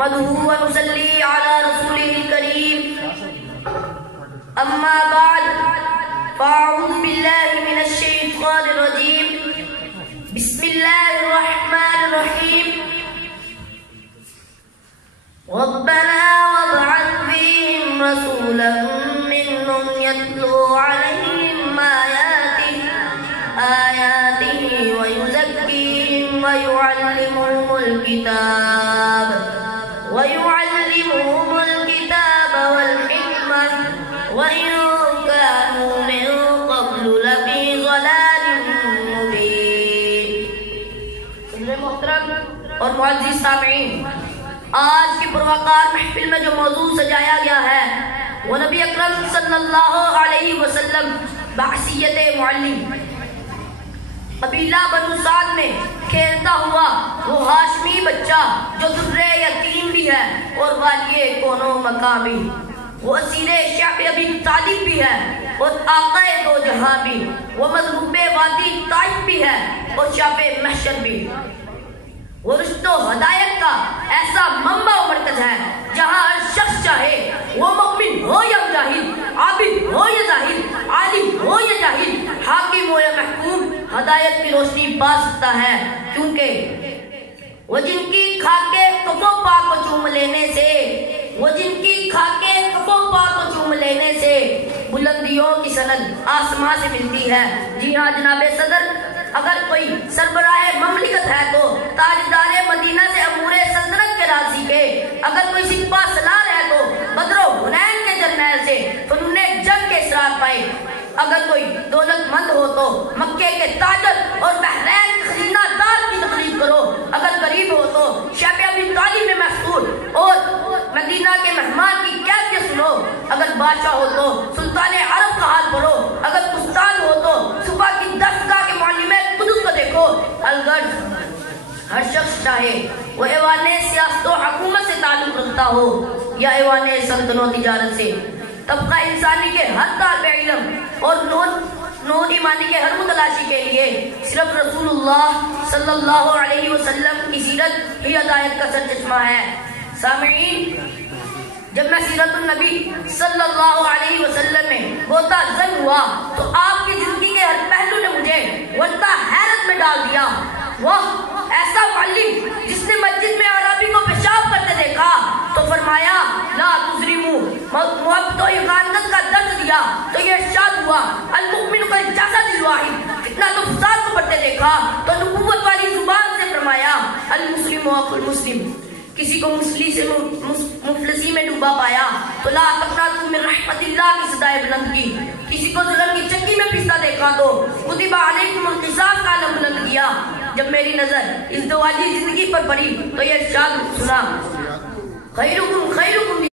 نحمده ونصلي على رسوله الكريم أما بعد فأعوذ بالله من الشيطان الرجيم بسم الله الرحمن الرحيم ربنا وابعث فيهم رسولا منهم يتلو عليهم آياته ويزكيهم ويعلمهم الكتاب والحكمة وإن كانوا من قبل لفي ضلال مبين. محترم اور معزز سامعین، آج کی پروقار محفل میں جو موضوع سجایا گیا ہے وہ نبی اکرم صلی اللہ علیہ وسلم بحیثیت معلم قبیلہ بنو سعد میں کھیلتا ہوا وہ ہاشمی بچہ جو ذرے یتیم بھی ہے اور والی کون و مکان بھی، وہ اسیر شعب ابی طالب بھی ہے اور آقا دو جہاں بھی، وہ مذہوب وادی طائف بھی ہے اور شعب محشر بھی، وہ رشت و ہدایت کا ایسا منبع و مرکز ہے جہاں ہر شخص چاہے وہ مومن ہو یا مجاہد، عابد ہو یا زاہد، عالم ہو یا جاہل، حاکم ہو یا محکوم، ہدایت کی روشنی پا سکتا ہے، کیونکہ وہ جن کی خاکے کفو پاک کو چوم لینے سے بلندیوں کی سند آسمان سے ملتی ہے. جی ہاں جناب صدر، اگر کوئی سربراہ مملکت ہے تو تاجدار مدینہ سے امور سلطنت کے راضی کے، اگر کوئی سپاہ سالار ہے تو بدر و حنین کے جرنیل سے فنون جنگ کے اسرار پائے، اگر کوئی دولت مند ہو تو مکے کے تاجر اور بحرین خزینہ دار کی تقریب کرو، اگر غریب ہو تو شعب ابی طالب میں محصول اور مدینہ کے مہمان کی کیفیت سنو، اگر بادشاہ ہو تو سلطان عرب کا حال پڑھو، اگر استاد ہو تو صبح کی دستگاہ کے معلم قدس کو دیکھو. الغرض ہر شخص چاہے وہ ایوان سیاست و حکومت سے تعلق رکھتا ہو یا ایوان سلطنت و تجارت سے، طبقہ انسانی کے ہر طالب علم اور نور ایمانی کے ہر متلاشی کے لیے صرف رسول اللہ صلی اللہ علیہ وسلم کی سیرت ہی ہدایت کا سرچشمہ ہے. سامعین، جب میں سیرت النبی صلی اللہ علیہ وسلم میں غوطہ زن ہوا تو آپ کی زندگی کے ہر پہلو نے مجھے ورطہ حیرت میں ڈال دیا. وہ ایسا معلم جس نے مسجد میں عربی کو پیشاب کرتے دیکھا تو فرمایا لا تظلموا، محبت و یگانت کا درد دیا تو یہ ارشاد ہوا المؤمن کالجسد الواحد. فتنہ تو فساد کو پڑھتے دیکھا تو نبوت والی زبان سے فرمایا المسلم اخو المسلم. کسی کو مفلسی میں ڈوبا پایا تو لا تقنطوا من رحمت اللہ کی صدائے بلند کی. کسی کو ظلم کی چکی میں پستا دیکھا تو کتب علیکم القصاص کا علم بلند کیا. جب میری نظر اس دواجی زندگی پر پڑی تو یہ ارشاد سنا خیرکم